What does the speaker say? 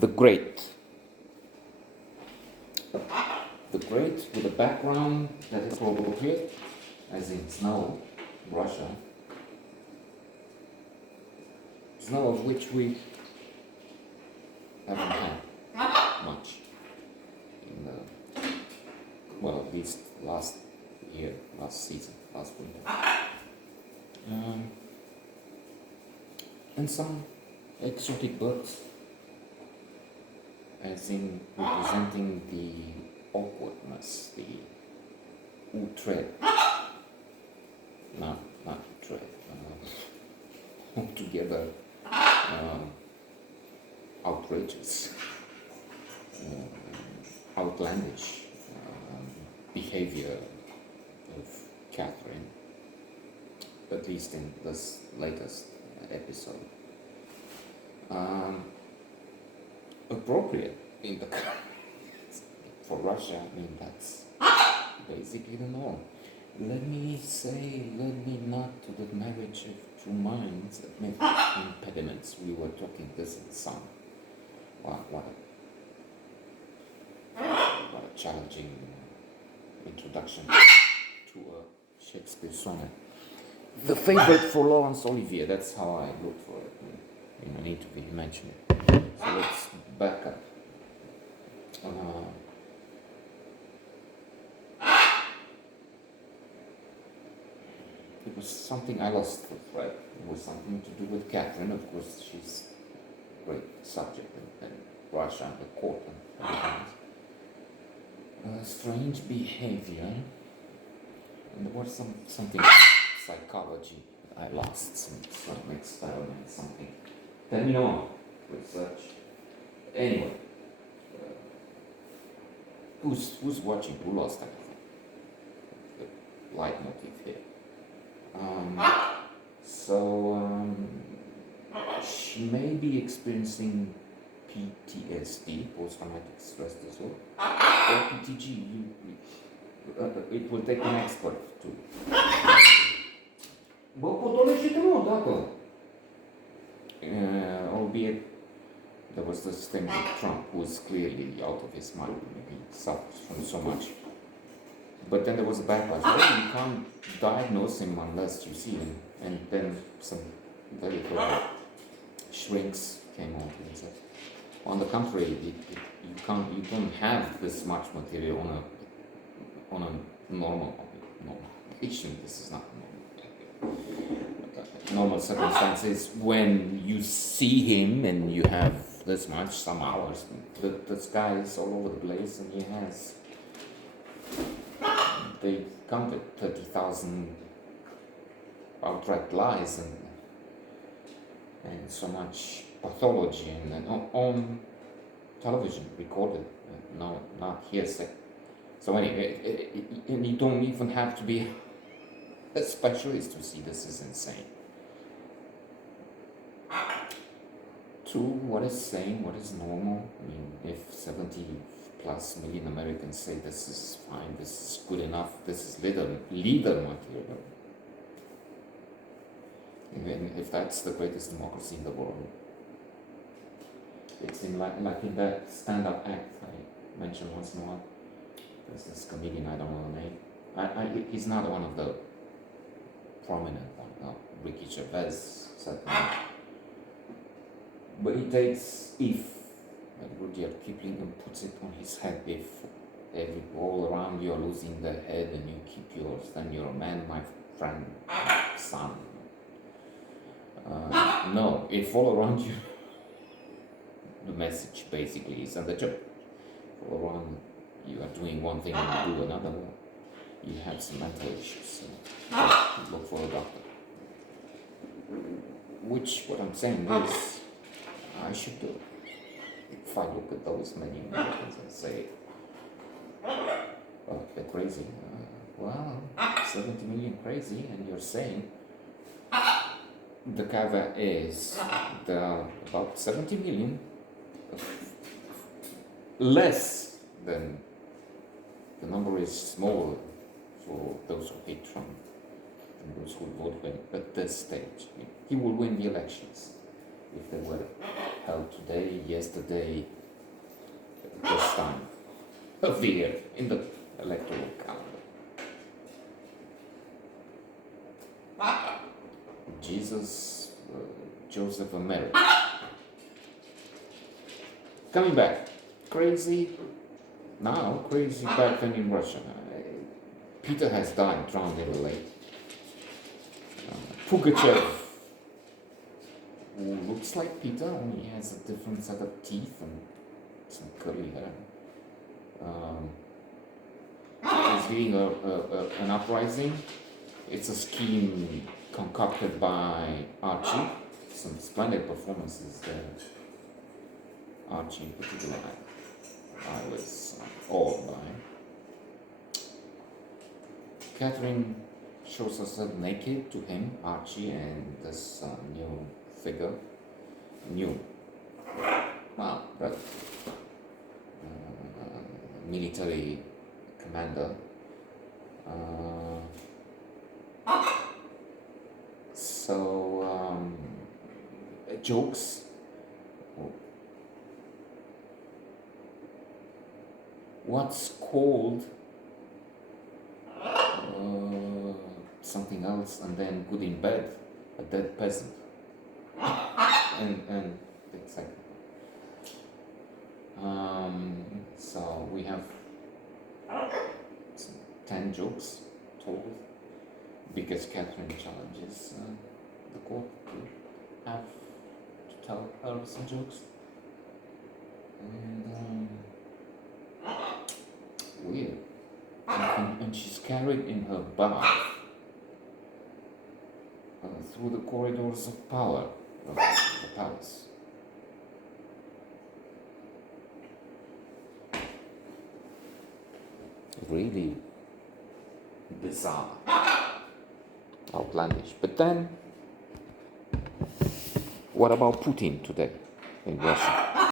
The Great. The Great with a background that is appropriate, as in snow, Russia. Snow of which we haven't had much in the, well, at least last year, last season, last winter. And some exotic birds, as in representing the awkwardness, the outre, not outre, altogether outrageous, outlandish behavior of Catherine, at least in this latest episode. Appropriate in the for Russia. I mean, that's basically the norm. Let me not to the marriage of two minds admit impediments. We were talking this in song. What a challenging introduction to a Shakespeare sonnet. The favorite for Laurence Olivier, that's how I look for it. I need to be mentioned. So let's back up. It was something I lost the thread. It was something to do with Catherine. Of course, she's a great subject in Russia and the court and everything. Strange behavior. And there was something psychology. I lost some experiment, something. Terminal research. Anyway, who's watching? Who lost everything? The leitmotif here. She may be experiencing PTSD, post-traumatic stress disorder, or PTG. It will take an expert to. Albeit there was this thing with Trump, who was clearly out of his mind. He suffers from so much. But then there was a backlash. Well, you can't diagnose him unless you see him. And then some very clever shrinks came out and said, on the contrary, you don't have this much material on a normal patient. This is not normal. Normal circumstances, when you see him and you have this much, some hours, this guy is all over the place, and he has, they counted 30,000 outright lies and so much pathology and on television recorded, no, not hearsay. So anyway, and you don't even have to be a specialist to see this is insane. True, what is sane, what is normal? I mean, if 70 plus million Americans say this is fine, this is good enough, this is leader material. Even if that's the greatest democracy in the world. It's in like in that stand-up act I mentioned once in a while. There's this comedian, I don't know the name. He's not one of the prominent ones. No, Ricky Gervais certainly. But he takes if, like Rudyard Kipling, and puts it on his head. If all around you are losing their head and you keep yours, then you're a man, my friend, son. No, if all around you, the message basically is, and the joke, all around you are doing one thing and you do another one, you have some mental issues, so look for a doctor. Which, what I'm saying is, I should do. If I look at those many Americans and say, well, they're crazy. 70 million crazy, and you're saying the caveat is there are about 70 million less than the number is small for those who hate Trump and those who vote him at this stage. He will win the elections. if they were held today, yesterday, this time of the year in the electoral calendar. Jesus, Joseph and Mary. Coming back, crazy now, crazy back then in Russia. Peter has died, drowned in the lake. Pugachev, who looks like Peter, only has a different set of teeth and some curly hair. Is leading an uprising. It's a scheme concocted by Archie. Some splendid performances there. Archie in particular, I was awed by. Catherine shows herself naked to him, Archie, and this new figure. Well, but military commander. Jokes. What's called something else, and then good in bed, a dead peasant, and exactly. So we have 10 jokes told because Catherine challenges the court to tell her some jokes, and weird. And she's carried in her bath through the corridors of power of the palace. Really bizarre, outlandish. But then, what about Putin today in Russia?